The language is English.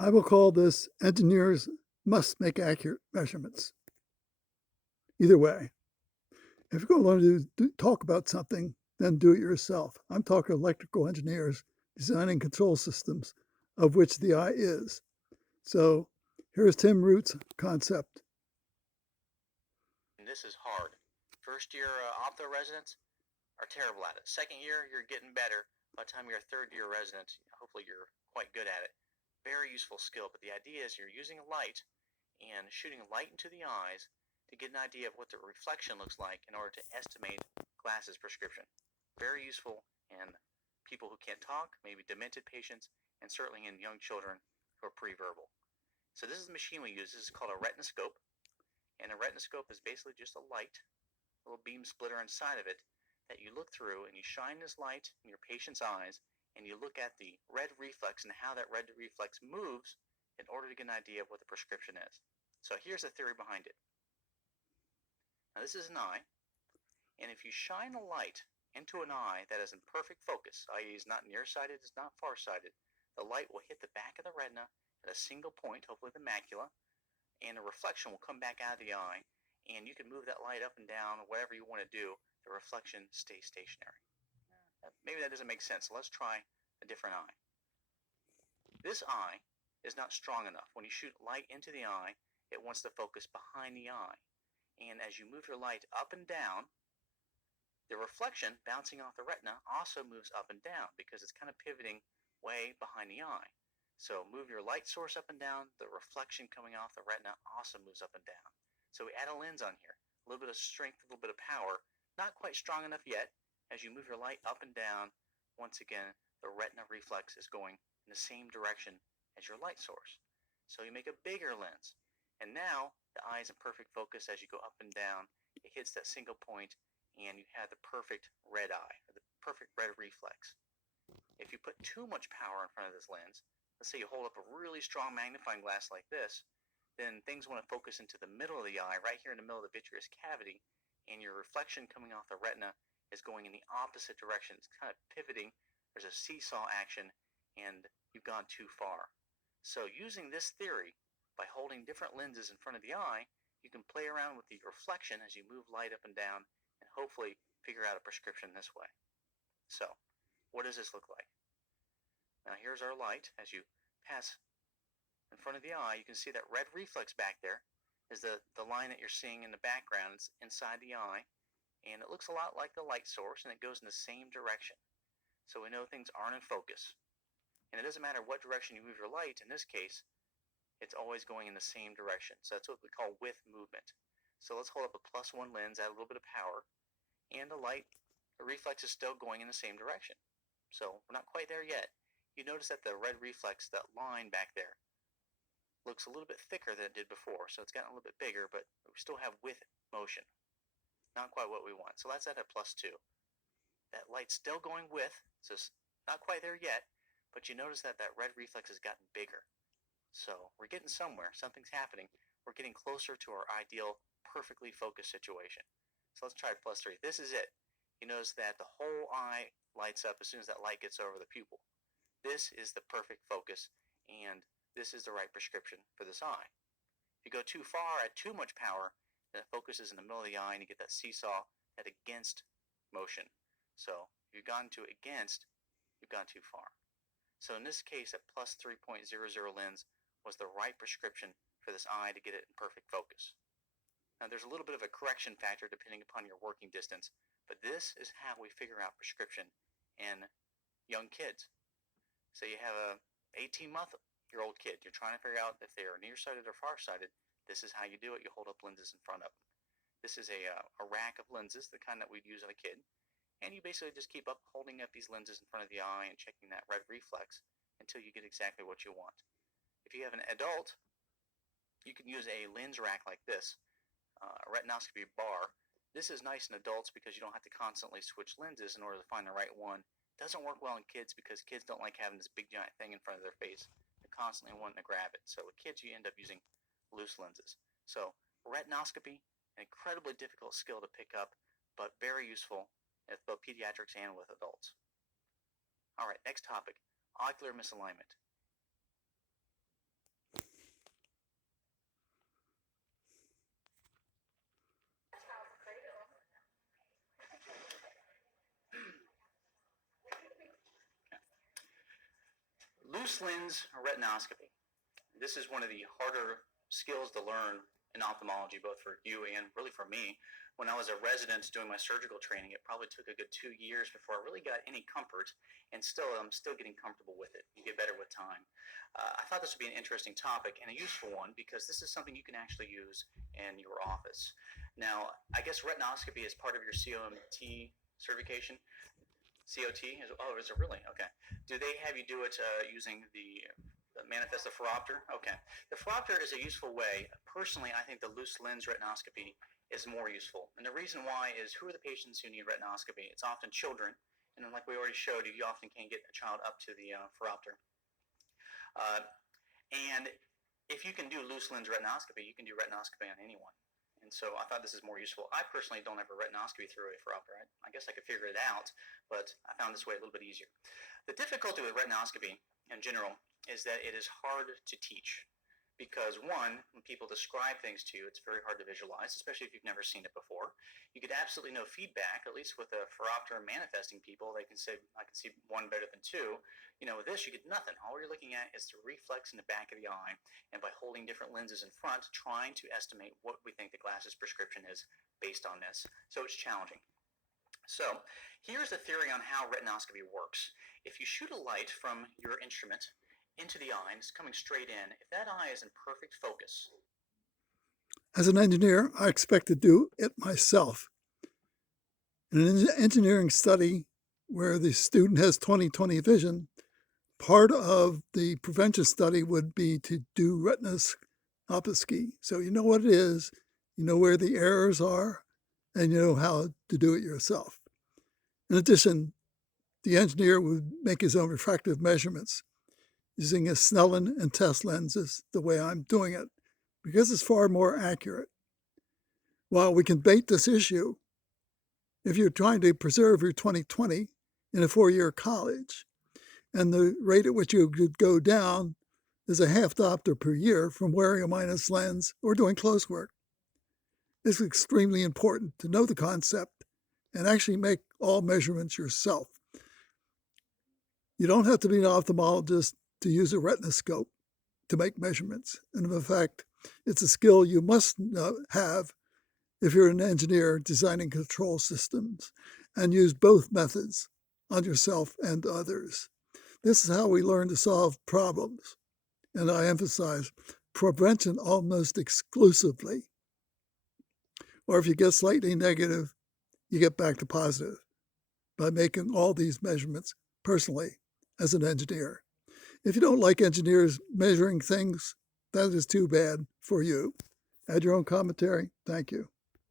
I will call this engineers must make accurate measurements. Either way, if you're going to talk about something, then do it yourself. I'm talking electrical engineers designing control systems, of which the eye is. So here's Tim Root's concept. And this is hard. First year opto residents are terrible at it. Second year, you're getting better. By the time you're a third year resident, hopefully you're quite good at it. Very useful skill, but the idea is you're using a light and shooting light into the eyes to get an idea of what the reflection looks like in order to estimate glasses prescription. Very useful in people who can't talk, maybe demented patients, and certainly in young children who are pre-verbal. So this is the machine we use. This is called a retinoscope, and a retinoscope is basically just a light, a little beam splitter inside of it that you look through, and you shine this light in your patient's eyes, and you look at the red reflex and how that red reflex moves in order to get an idea of what the prescription is. So here's the theory behind it. Now this is an eye, and if you shine a light into an eye that is in perfect focus, i.e. is not nearsighted, is not farsighted, the light will hit the back of the retina at a single point, hopefully the macula, and the reflection will come back out of the eye, and you can move that light up and down, whatever you want to do, the reflection stays stationary. Maybe that doesn't make sense, so let's try a different eye. This eye is not strong enough. When you shoot light into the eye, it wants to focus behind the eye. And as you move your light up and down, the reflection bouncing off the retina also moves up and down because it's kind of pivoting way behind the eye. So move your light source up and down, the reflection coming off the retina also moves up and down. So we add a lens on here, a little bit of strength, a little bit of power, not quite strong enough yet. As you move your light up and down, once again, the retina reflex is going in the same direction as your light source. So you make a bigger lens. And now the eye is in perfect focus as you go up and down. It hits that single point and you have the perfect red eye, or the perfect red reflex. If you put too much power in front of this lens, let's say you hold up a really strong magnifying glass like this, then things want to focus into the middle of the eye, right here in the middle of the vitreous cavity, and your reflection coming off the retina is going in the opposite direction. It's kind of pivoting. There's a seesaw action, and you've gone too far. So using this theory, by holding different lenses in front of the eye, you can play around with the reflection as you move light up and down and hopefully figure out a prescription this way. So, what does this look like? Now here's our light. As you pass in front of the eye, you can see that red reflex back there is the line that you're seeing in the background. It's inside the eye, and it looks a lot like the light source, and it goes in the same direction. So we know things aren't in focus. And it doesn't matter what direction you move your light. In this case, it's always going in the same direction. So that's what we call with movement. So let's hold up a +1 lens, add a little bit of power, and the reflex is still going in the same direction. So we're not quite there yet. You notice that the red reflex, that line back there, looks a little bit thicker than it did before. So it's gotten a little bit bigger, but we still have with motion. Not quite what we want. So that's at a +2. That light's still going with, so it's not quite there yet, but you notice that that red reflex has gotten bigger. So we're getting somewhere. Something's happening. We're getting closer to our ideal, perfectly focused situation. So let's try +3. This is it. You notice that the whole eye lights up as soon as that light gets over the pupil. This is the perfect focus, and this is the right prescription for this eye. If you go too far, add too much power, then it focuses in the middle of the eye, and you get that seesaw, that against motion. So if you've gone to against, you've gone too far. So in this case, a +3.00 lens was the right prescription for this eye to get it in perfect focus. Now there's a little bit of a correction factor depending upon your working distance, but this is how we figure out prescription in young kids. So you have a 18-month-year-old kid. You're trying to figure out if they are nearsighted or farsighted. This is how you do it. You hold up lenses in front of them. This is a rack of lenses, the kind that we'd use on a kid. And you basically just keep up holding up these lenses in front of the eye and checking that red reflex until you get exactly what you want. If you have an adult, you can use a lens rack like this, a retinoscopy bar. This is nice in adults because you don't have to constantly switch lenses in order to find the right one. It doesn't work well in kids because kids don't like having this big giant thing in front of their face. They're constantly wanting to grab it. So with kids, you end up using loose lenses. So retinoscopy, an incredibly difficult skill to pick up, but very useful with both pediatrics and with adults. All right, next topic, ocular misalignment. Loose lens retinoscopy. This is one of the harder skills to learn in ophthalmology, both for you and really for me. When I was a resident doing my surgical training, it probably took a good 2 years before I really got any comfort, and I'm still getting comfortable with it. You get better with time. I thought this would be an interesting topic and a useful one because this is something you can actually use in your office. Now, I guess retinoscopy is part of your COMT certification. COT is, oh, is it really? Okay. Do they have you do it using the manifest the phoropter? Okay. The phoropter is a useful way. Personally, I think the loose lens retinoscopy is more useful. And the reason why is, who are the patients who need retinoscopy? It's often children. And then, like we already showed you, you often can't get a child up to the phoropter. Uh, and if you can do loose lens retinoscopy, you can do retinoscopy on anyone. And so I thought this is more useful. I personally don't have a retinoscopy through a phoropter. I guess I could figure it out, but I found this way a little bit easier. The difficulty with retinoscopy in general is that it is hard to teach. Because one, when people describe things to you, it's very hard to visualize, especially if you've never seen it before. You get absolutely no feedback, at least with a phoropter manifesting people. They can say, I can see one better than two. With this, you get nothing. All you're looking at is the reflex in the back of the eye, and by holding different lenses in front, trying to estimate what we think the glasses prescription is based on this. So it's challenging. So here's the theory on how retinoscopy works. If you shoot a light from your instrument into the eye and it's coming straight in, if that eye is in perfect focus. As an engineer, I expect to do it myself. In an engineering study where the student has 20/20 vision, part of the prevention study would be to do retinoscopy. So you know what it is, you know where the errors are, and you know how to do it yourself. In addition, the engineer would make his own refractive measurements using a Snellen and test lenses the way I'm doing it, because it's far more accurate. While we can debate this issue, if you're trying to preserve your 20/20 in a 4-year college, and the rate at which you could go down is a half diopter per year from wearing a minus lens or doing close work, it's extremely important to know the concept and actually make all measurements yourself. You don't have to be an ophthalmologist to use a retinoscope to make measurements. And in fact, it's a skill you must have if you're an engineer designing control systems, and use both methods on yourself and others. This is how we learn to solve problems. And I emphasize prevention almost exclusively. Or if you get slightly negative, you get back to positive by making all these measurements personally as an engineer. If you don't like engineers measuring things, that is too bad for you. Add your own commentary. Thank you.